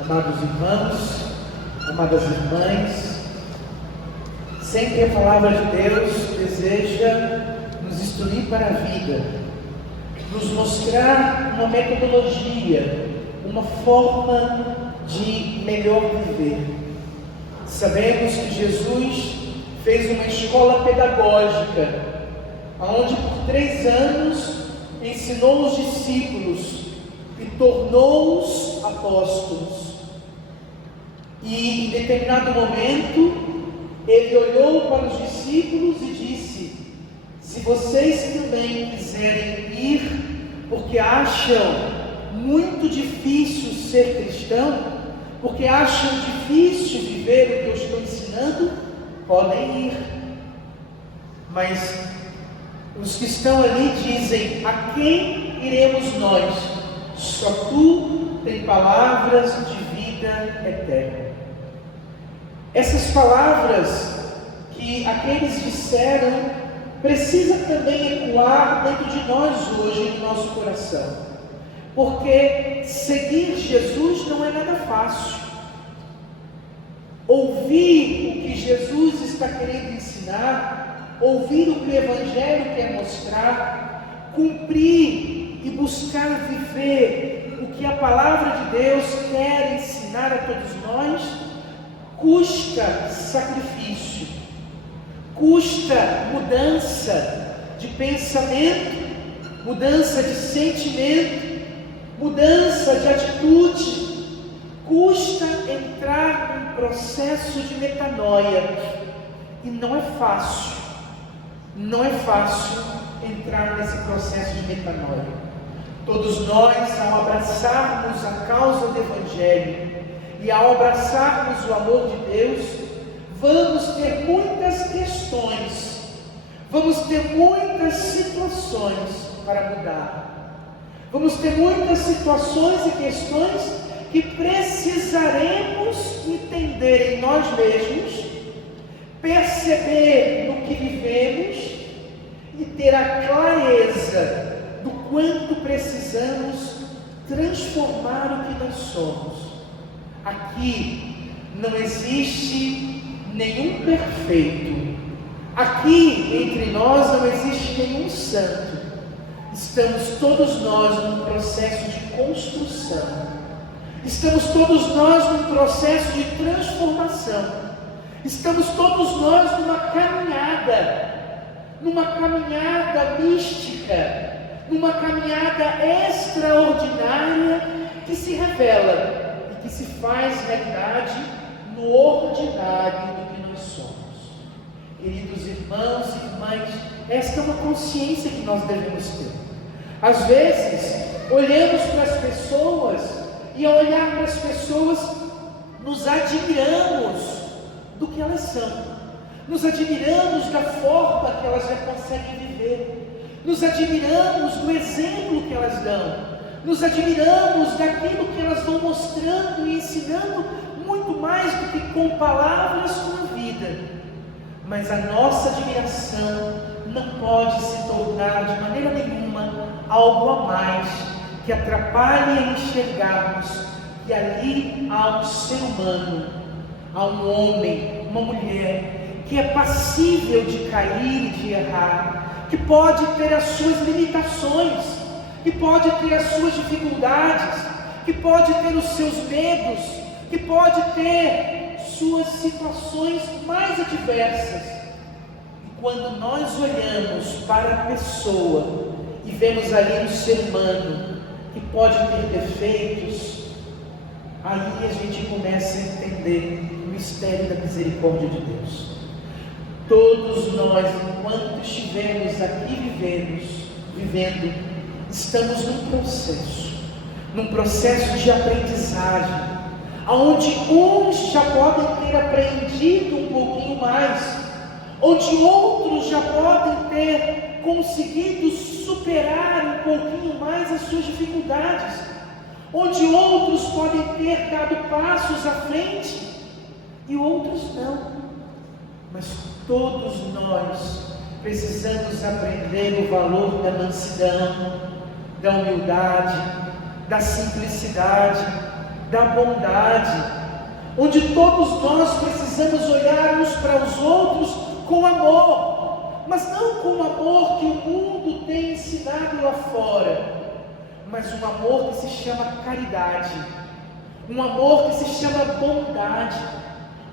Amados irmãos, amadas irmãs, sempre a palavra de Deus deseja nos instruir para a vida, nos mostrar uma metodologia, uma forma de melhor viver. Sabemos que Jesus fez uma escola pedagógica, onde por 3 anos ensinou os discípulos e tornou-os apóstolos. E em determinado momento, ele olhou para os discípulos e disse: se vocês também quiserem ir, porque acham muito difícil ser cristão, porque acham difícil viver o que eu estou ensinando, podem ir. Mas os que estão ali dizem: a quem iremos nós? Só tu tem palavras de vida eterna. Essas palavras que aqueles disseram precisam também ecoar dentro de nós hoje, no nosso coração, porque seguir Jesus não é nada fácil. Ouvir o que Jesus está querendo ensinar, ouvir o que o Evangelho quer mostrar, cumprir e buscar viver o que a palavra de Deus quer ensinar a todos nós, custa sacrifício, custa mudança de pensamento, mudança de sentimento, mudança de atitude, custa entrar num processo de metanoia. E não é fácil entrar nesse processo de metanoia. Todos nós, ao abraçarmos a causa do Evangelho e ao abraçarmos o amor de Deus, vamos ter muitas questões, vamos ter muitas situações para mudar, vamos ter muitas situações e questões que precisaremos entender em nós mesmos, perceber no que vivemos e ter a clareza do quanto precisamos transformar o que nós somos. Aqui não existe nenhum perfeito, aqui entre nós não existe nenhum santo. Estamos todos nós num processo de construção, estamos todos nós num processo de transformação, estamos todos nós numa caminhada mística, numa caminhada extraordinária que se revela e que se faz realidade no ordinário do que nós somos. Queridos irmãos e irmãs, esta é uma consciência que nós devemos ter. Às vezes, olhamos para as pessoas e ao olhar para as pessoas, nos admiramos do que elas são, nos admiramos da forma que elas já conseguem viver, nos admiramos do exemplo que elas dão, nos admiramos daquilo que elas vão mostrando e ensinando, muito mais do que com palavras, com a vida. Mas a nossa admiração não pode se tornar de maneira nenhuma algo a mais que atrapalhe a enxergarmos que ali há um ser humano, há um homem, uma mulher que é passível de cair e de errar, que pode ter as suas limitações, que pode ter as suas dificuldades, que pode ter os seus medos, que pode ter suas situações mais adversas. E quando nós olhamos para a pessoa e vemos ali um ser humano que pode ter defeitos, aí a gente começa a entender o mistério da misericórdia de Deus. Todos nós, enquanto estivermos aqui vivendo, estamos num processo de aprendizagem, onde uns já podem ter aprendido um pouquinho mais, onde outros já podem ter conseguido superar um pouquinho mais as suas dificuldades, onde outros podem ter dado passos à frente e outros não. Mas todos nós precisamos aprender o valor da mansidão, da humildade, da simplicidade, da bondade, onde todos nós precisamos olhar uns para os outros com amor, mas não com o amor que o mundo tem ensinado lá fora, mas um amor que se chama caridade, um amor que se chama bondade,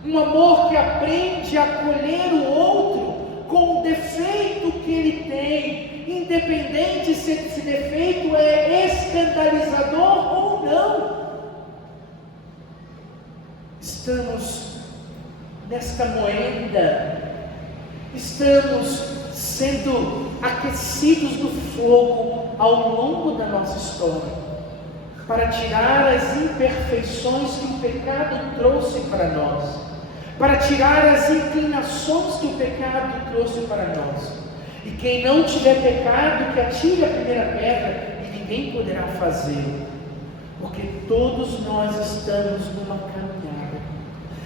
um amor que aprende a acolher o outro com o defeito que ele tem, independente se esse defeito é escandalizador ou não. Estamos nesta moenda, estamos sendo aquecidos do fogo ao longo da nossa história, para tirar as imperfeições que o pecado trouxe para nós, para tirar as inclinações que o pecado trouxe para nós. E quem não tiver pecado, que atire a primeira pedra, e ninguém poderá fazê-lo, porque todos nós estamos numa caminhada.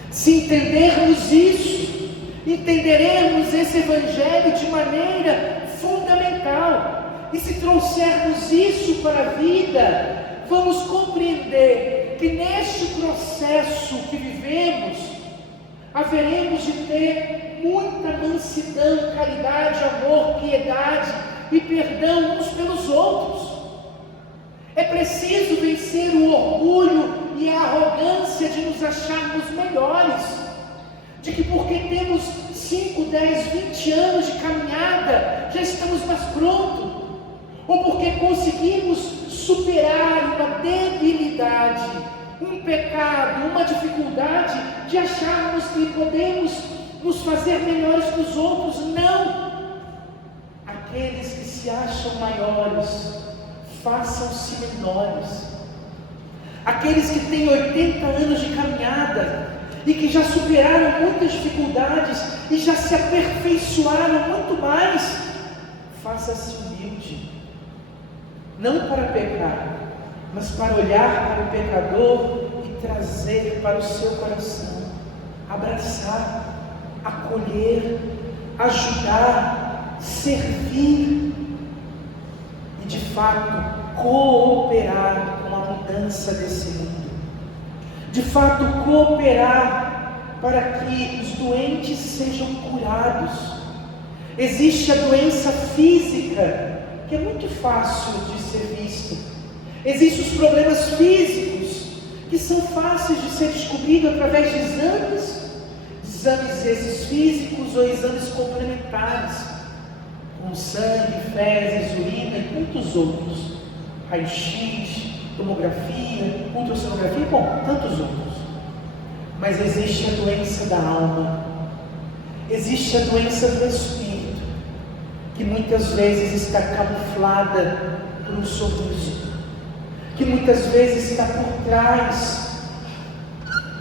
Se entendermos isso, entenderemos esse Evangelho de maneira fundamental, e se trouxermos isso para a vida, vamos compreender que neste processo que vivemos, haveremos de ter muita mansidão, caridade, amor, piedade e perdão uns pelos outros. É preciso vencer o orgulho e a arrogância de nos acharmos melhores, de que porque temos 5, 10, 20 anos de caminhada, já estamos mais prontos, ou porque conseguimos superar uma debilidade, um pecado, uma dificuldade, de acharmos que podemos nos fazer melhores que os outros. Não! Aqueles que se acham maiores, façam-se menores. Aqueles que têm 80 anos de caminhada e que já superaram muitas dificuldades e já se aperfeiçoaram muito mais, faça-se humilde, não para pecar, mas para olhar para o pecador e trazer para o seu coração, abraçar, acolher, ajudar, servir e de fato cooperar com a mudança desse mundo, de fato cooperar para que os doentes sejam curados. Existe a doença física, que é muito fácil de ser vista. Existem os problemas físicos, que são fáceis de ser descobridos através de exames esses físicos ou exames complementares, com sangue, fezes, urina e muitos outros, raio-x, tomografia, ultrassonografia, bom, tantos outros. Mas existe a doença da alma, existe a doença do espírito, que muitas vezes está camuflada por um sorriso, que muitas vezes está por trás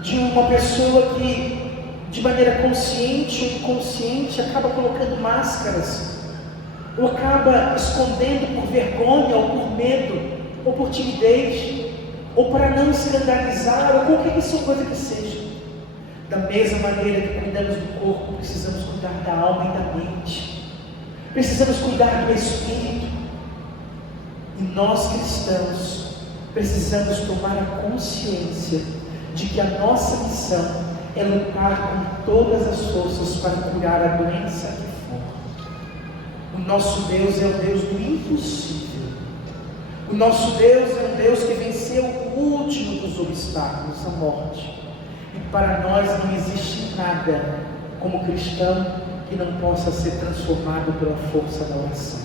de uma pessoa que, de maneira consciente ou inconsciente, acaba colocando máscaras, ou acaba escondendo por vergonha, ou por medo, ou por timidez, ou para não escandalizar, ou qualquer que são coisa que seja. Da mesma maneira que cuidamos do corpo, precisamos cuidar da alma e da mente, precisamos cuidar do espírito. E nós cristãos precisamos tomar a consciência de que a nossa missão é lutar com todas as forças para curar a doença que for. O nosso Deus é o Deus do impossível. O nosso Deus é um Deus que venceu o último dos obstáculos, a morte. E para nós não existe nada, como cristão, que não possa ser transformado pela força da oração.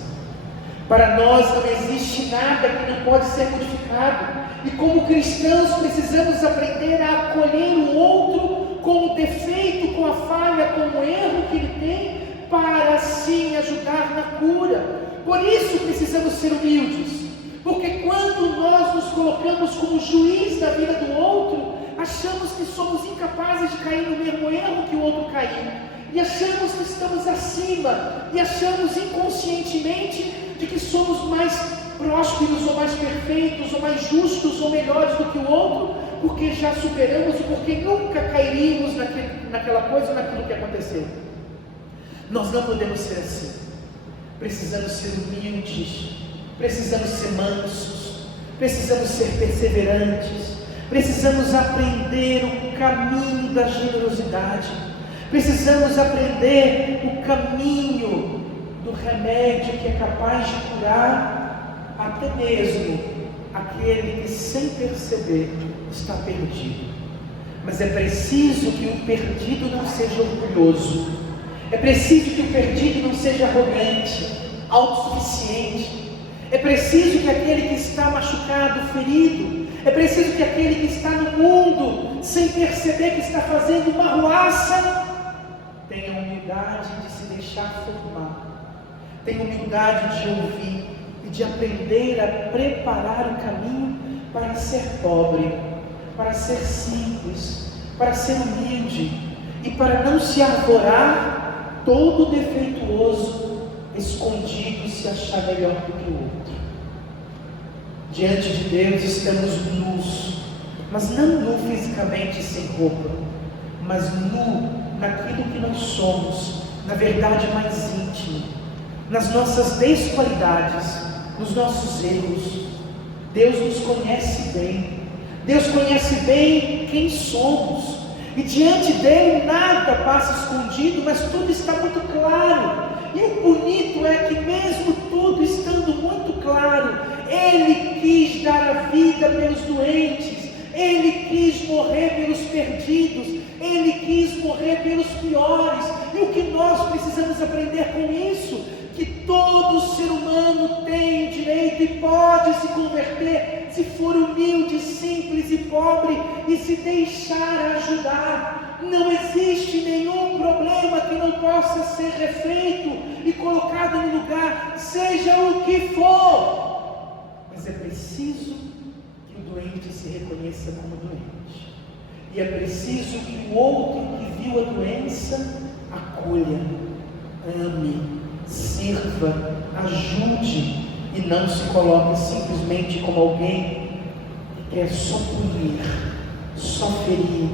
Para nós não existe nada que não pode ser modificado. E como cristãos precisamos aprender a acolher o outro com o defeito, com a falha, com o erro que ele tem, para assim ajudar na cura. Por isso precisamos ser humildes, porque quando nós nos colocamos como juiz da vida do outro, achamos que somos incapazes de cair no mesmo erro que o outro caiu, e achamos que estamos acima, e achamos inconscientemente de que somos mais prósperos, ou mais perfeitos, ou mais justos, ou melhores do que o outro, porque já superamos, ou porque nunca cairíamos naquela coisa ou naquilo que aconteceu. Nós não podemos ser assim. Precisamos ser humildes, precisamos ser mansos, precisamos ser perseverantes, Precisamos aprender o caminho da generosidade. Precisamos aprender o caminho do remédio que é capaz de curar até mesmo aquele que, sem perceber, está perdido. Mas é preciso que o perdido não seja orgulhoso. É preciso que o perdido não seja arrogante, autossuficiente. É preciso que aquele que está machucado, ferido, é preciso que aquele que está no mundo, sem perceber que está fazendo uma ruaça, tenha humildade de se deixar formar, tenha humildade de ouvir e de aprender a preparar o caminho para ser pobre, para ser simples, para ser humilde e para não se arvorar todo defeituoso, escondido e se achar melhor do que o outro. Diante de Deus estamos nus, mas não nu fisicamente sem roupa, mas nu naquilo que nós somos, na verdade mais íntima, nas nossas desqualidades, nos nossos erros. Deus nos conhece bem, Deus conhece bem quem somos, e diante dele nada passa escondido, mas tudo está muito claro. E o bonito é que mesmo tudo estando muito claro, Ele quis dar a vida pelos doentes, Ele quis morrer pelos perdidos, Ele quis morrer pelos piores. E o que nós precisamos aprender com isso? Que todo ser humano tem direito e pode se converter, se for humilde, simples e pobre, e se deixar ajudar. Não existe nenhum problema que não possa ser refeito e colocado no lugar, seja o que for. Mas é preciso que o doente se reconheça como doente. E é preciso que o outro que viu a doença acolha, ame, sirva, ajude e não se coloque simplesmente como alguém que quer só punir, só ferir,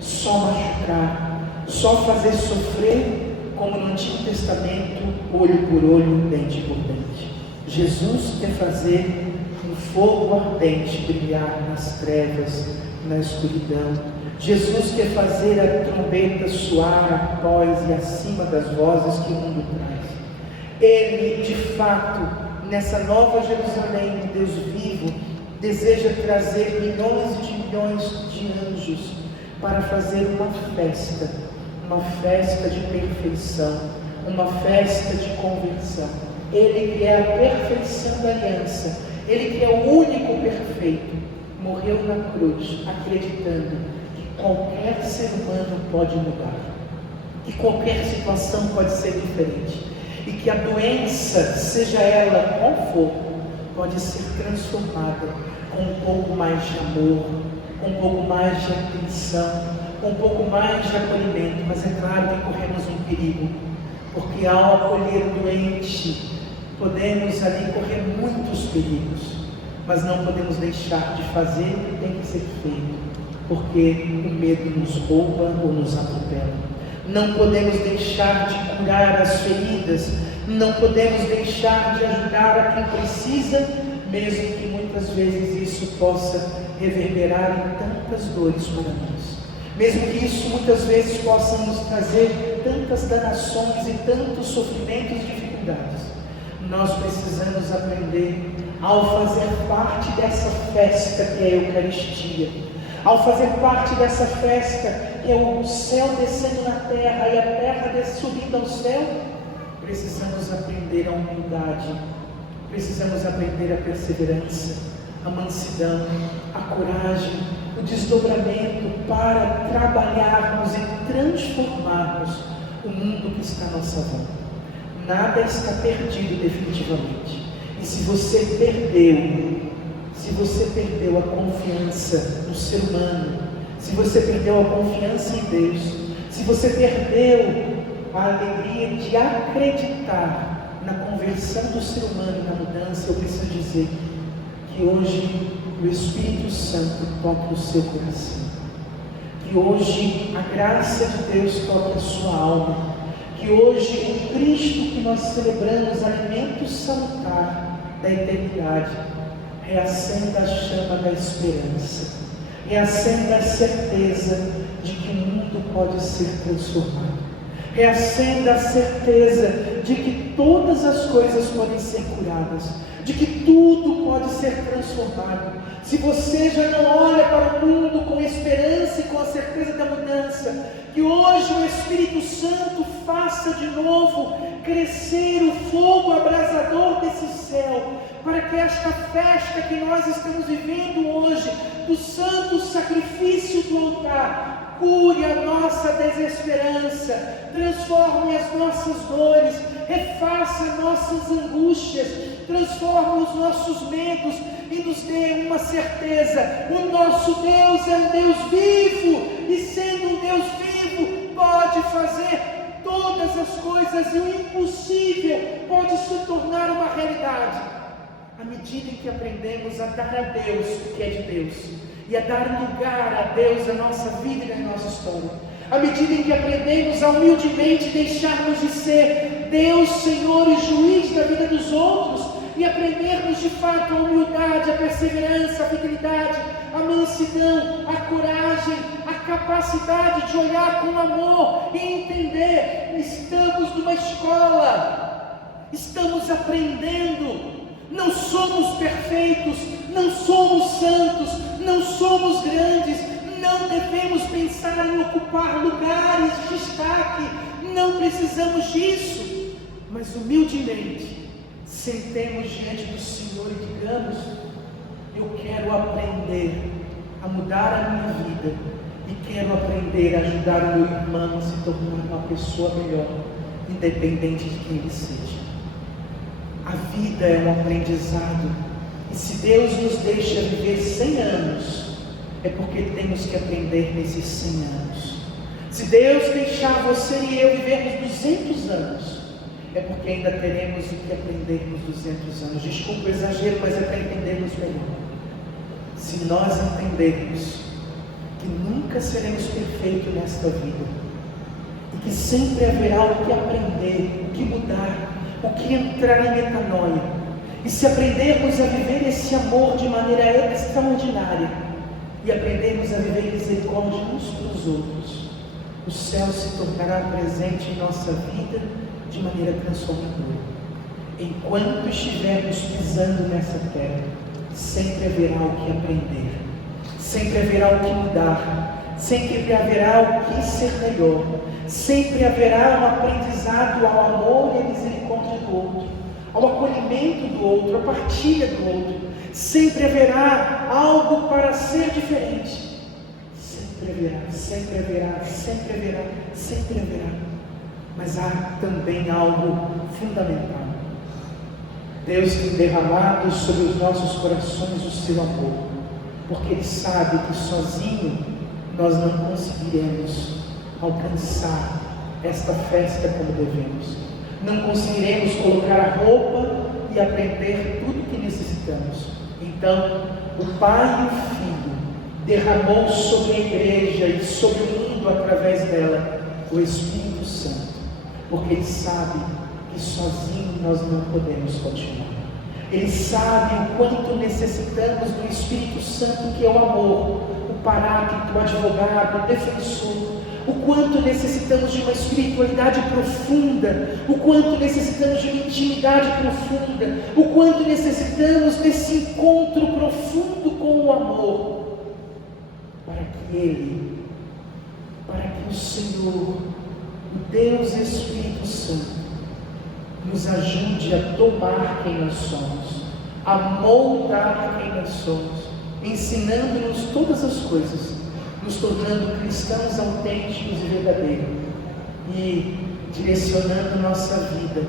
só machucar, só fazer sofrer, como no Antigo Testamento, olho por olho, dente por dente. Jesus quer fazer um fogo ardente brilhar nas trevas, na escuridão. Jesus quer fazer a trombeta soar após e acima das vozes que o mundo traz. Ele, de fato, nessa nova Jerusalém, o Deus vivo, deseja trazer milhões e milhões de anjos para fazer uma festa de perfeição, uma festa de conversão. Ele que é a perfeição da aliança, Ele que é o único perfeito, morreu na cruz, acreditando que qualquer ser humano pode mudar, que qualquer situação pode ser diferente, e que a doença, seja ela qual for, pode ser transformada com um pouco mais de amor, com um pouco mais de atenção, com um pouco mais de acolhimento. Mas é claro que corremos um perigo, porque ao acolher o doente, podemos ali correr muitos perigos, mas não podemos deixar de fazer o que tem que ser feito, porque o medo nos rouba ou nos atropela. Não podemos deixar de curar as feridas, não podemos deixar de ajudar a quem precisa, mesmo que muitas vezes isso possa reverberar em tantas dores para nós, mesmo que isso muitas vezes possa nos trazer tantas danações e tantos sofrimentos e dificuldades. Nós precisamos aprender, ao fazer parte dessa festa que é a Eucaristia, ao fazer parte dessa festa que é o céu descendo na terra e a terra subindo ao céu, precisamos aprender a humildade, precisamos aprender a perseverança, a mansidão, a coragem, o desdobramento para trabalharmos e transformarmos o mundo que está à nossa volta. Nada está perdido definitivamente. E se você perdeu a confiança no ser humano, se você perdeu a confiança em Deus, se você perdeu a alegria de acreditar na conversão do ser humano e na mudança, eu preciso dizer que hoje o Espírito Santo toque o seu coração, que hoje a graça de Deus toque a sua alma, que hoje o Cristo que nós celebramos, alimento salutar da eternidade, reacenda a chama da esperança, reacenda a certeza de que o mundo pode ser transformado, reacenda a certeza de que todas as coisas podem ser curadas, de que tudo pode ser transformado. Se você já não olha para o mundo com esperança e com a certeza da mudança, que hoje o Espírito Santo faça de novo crescer o fogo abrasador desse céu, para que esta festa que nós estamos vivendo hoje, do santo sacrifício do altar, cure a nossa desesperança, transforme as nossas dores, refaça nossas angústias, transforme os nossos medos e nos dê uma certeza: o nosso Deus é um Deus vivo, e sendo um Deus vivo, pode fazer todas as coisas, e o impossível pode se tornar uma realidade. À medida em que aprendemos a dar a Deus o que é de Deus, e a dar lugar a Deus na nossa vida e na nossa história, à medida em que aprendemos a humildemente deixarmos de ser Deus, Senhor e juiz da vida dos outros, e aprendermos de fato a humildade, a perseverança, a fidelidade, a mansidão, a coragem, a capacidade de olhar com amor e entender: estamos numa escola, estamos aprendendo. Não somos perfeitos, não somos santos, não somos grandes, não devemos pensar em ocupar lugares de destaque, não precisamos disso, mas humildemente sentemos diante do Senhor e digamos: eu quero aprender a mudar a minha vida, e quero aprender a ajudar o meu irmão a se tornar uma pessoa melhor, independente de quem ele seja. A vida é um aprendizado, e se Deus nos deixa viver 100 anos, é porque temos que aprender nesses 100 anos. Se Deus deixar você e eu vivermos 200 anos, é porque ainda teremos o que aprender nos 200 anos. Desculpa o exagero, mas é para entendermos melhor. Se nós entendermos que nunca seremos perfeitos nesta vida, e que sempre haverá o que aprender, o que mudar, o que entrar em metanoia, e se aprendermos a viver esse amor de maneira extraordinária, e aprendermos a viver misericórdia uns para os outros, o céu se tornará presente em nossa vida de maneira transformadora. Enquanto estivermos pisando nessa terra, sempre haverá o que aprender, sempre haverá o que mudar, sempre haverá o que ser melhor, sempre haverá um aprendizado ao amor e à misericórdia do outro, ao acolhimento do outro, à partilha do outro. Sempre haverá algo para ser diferente. Sempre haverá, sempre haverá, sempre haverá, sempre haverá. Mas há também algo fundamental. Deus tem derramado sobre os nossos corações o seu amor, porque Ele sabe que sozinho nós não conseguiremos alcançar esta festa como devemos. Não conseguiremos colocar a roupa e aprender tudo o que necessitamos. Então, o Pai e o Filho derramou sobre a igreja e sobre o mundo através dela o Espírito Santo, porque Ele sabe que sozinho nós não podemos continuar. Ele sabe o quanto necessitamos do Espírito Santo, que é o amor, o paráclito, o advogado, o defensor. O quanto necessitamos de uma espiritualidade profunda, o quanto necessitamos de uma intimidade profunda, o quanto necessitamos desse encontro profundo com o amor, para que o Senhor, o Deus Espírito Santo, nos ajude a tomar quem nós somos, a moldar quem nós somos, ensinando-nos todas as coisas, nos tornando cristãos autênticos e verdadeiros, e direcionando nossa vida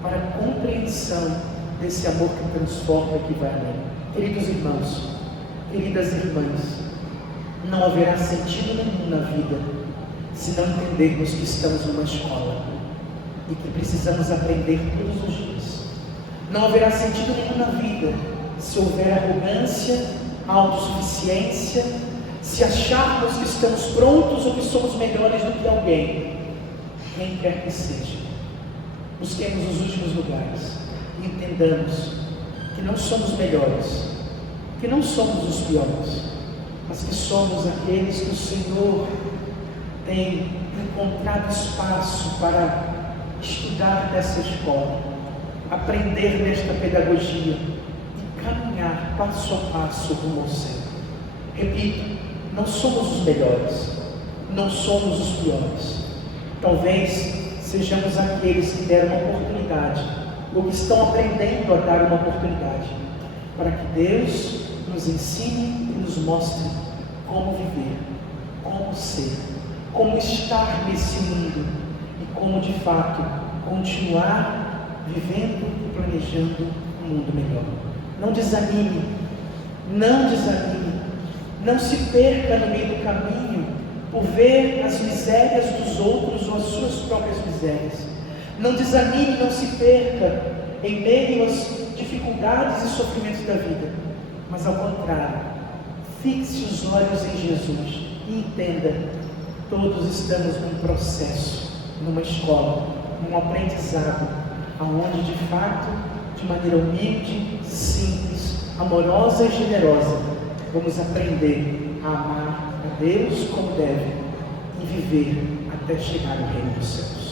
para a compreensão desse amor que transforma e que vai além. Queridos irmãos, queridas irmãs, não haverá sentido nenhum na vida se não entendermos que estamos numa escola e que precisamos aprender todos os dias. Não haverá sentido nenhum na vida se houver arrogância, autossuficiência, se acharmos que estamos prontos ou que somos melhores do que alguém, quem quer que seja. Busquemos os últimos lugares e entendamos que não somos melhores, que não somos os piores, mas que somos aqueles que o Senhor tem encontrado espaço para estudar nessa escola, aprender nesta pedagogia e caminhar passo a passo rumo ao céu. Repito, não somos os melhores, não somos os piores. Talvez sejamos aqueles que deram uma oportunidade, ou que estão aprendendo a dar uma oportunidade, para que Deus nos ensine e nos mostre como viver, como ser, como estar nesse mundo e como de fato continuar vivendo e planejando um mundo melhor. Não desanime, não desanime, não se perca no meio do caminho por ver as misérias dos outros ou as suas próprias misérias. Não desanime, não se perca em meio às dificuldades e sofrimentos da vida, mas ao contrário, fixe os olhos em Jesus e entenda, todos estamos num processo, numa escola, num aprendizado, aonde de fato, de maneira humilde, simples, amorosa e generosa, vamos aprender a amar a Deus como deve e viver até chegar ao reino dos céus.